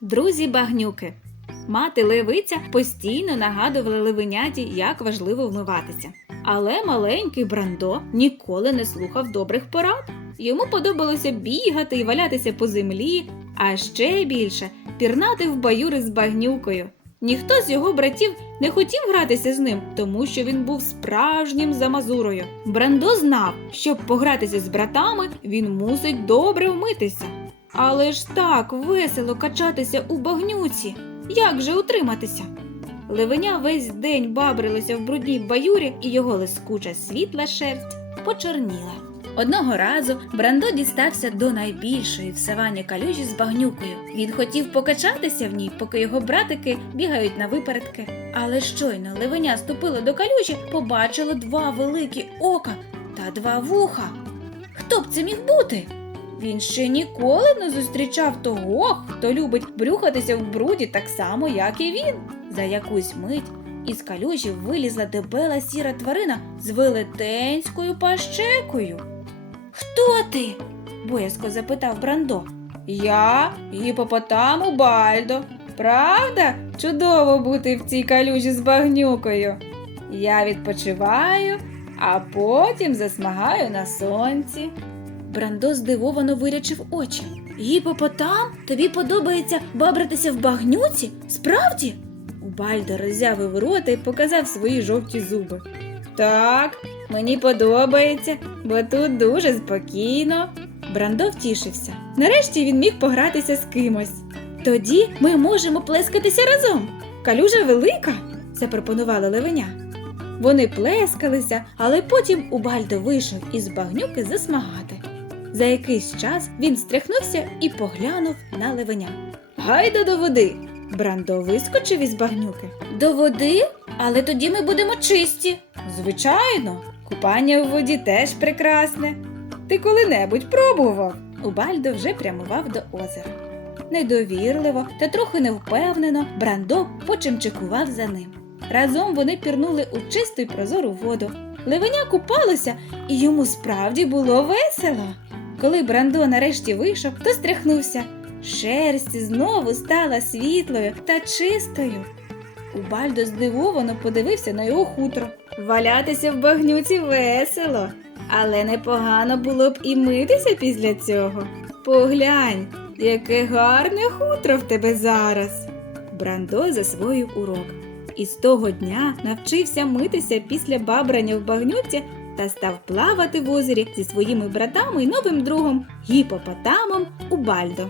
Друзі багнюки. Мати левиця постійно нагадувала левеняті, як важливо вмиватися. Але маленький Брандо ніколи не слухав добрих порад. Йому подобалося бігати і валятися по землі, а ще більше пірнати в баюри з багнюкою. Ніхто з його братів не хотів гратися з ним, тому що він був справжнім замазурою. Брандо знав, щоб погратися з братами, він мусить добре вмитися. Але ж так весело качатися у багнюці. Як же утриматися? Левеня весь день бабрилося в брудній баюрі, і його лискуча світла шерсть почорніла. Одного разу Брандо дістався до найбільшої в савані калюжі з багнюкою. Він хотів покачатися в ній, поки його братики бігають на випередки. Але щойно левеня ступило до калюжі, побачило два великі ока та два вуха. Хто б це міг бути? Він ще ніколи не зустрічав того, хто любить брюхатися в бруді так само, як і він. За якусь мить із калюжі вилізла дебела сіра тварина з велетенською пащекою. Хто ти? боязко запитав Брандо. Я гіпопотам Убальдо. Правда, чудово бути в цій калюжі з багнюкою. Я відпочиваю, а потім засмагаю на сонці. Брандо здивовано вирячив очі. Гіпопотам? Тобі подобається бабратися в багнюці? Справді? Убальдо роззявив рота і показав свої жовті зуби. Так, мені подобається, бо тут дуже спокійно. Брандо втішився. Нарешті він міг погратися з кимось. Тоді ми можемо плескатися разом. Калюжа велика, запропонувала левеня. Вони плескалися, але потім Убальдо вийшов із багнюки засмагати. За якийсь час він стряхнувся і поглянув на левеня. Гайда до води. Брандо вискочив із багнюки. До води? Але тоді ми будемо чисті. Звичайно, купання в воді теж прекрасне. Ти коли-небудь пробував? Убальдо вже прямував до озера. Недовірливо та трохи невпевнено Брандо почимчикував за ним. Разом вони пірнули у чисту й прозору воду. Левеня купалося, і йому справді було весело. Коли Брандо нарешті вийшов, то стряхнувся. Шерсть знову стала світлою та чистою. Убальдо здивовано подивився на його хутро. Валятися в багнюці весело, але непогано було б і митися після цього. Поглянь, яке гарне хутро в тебе зараз. Брандо засвоїв урок. І з того дня навчився митися після бабрання в багнюці та став плавати в озері зі своїми братами і новим другом гіпопотамом Убальдо.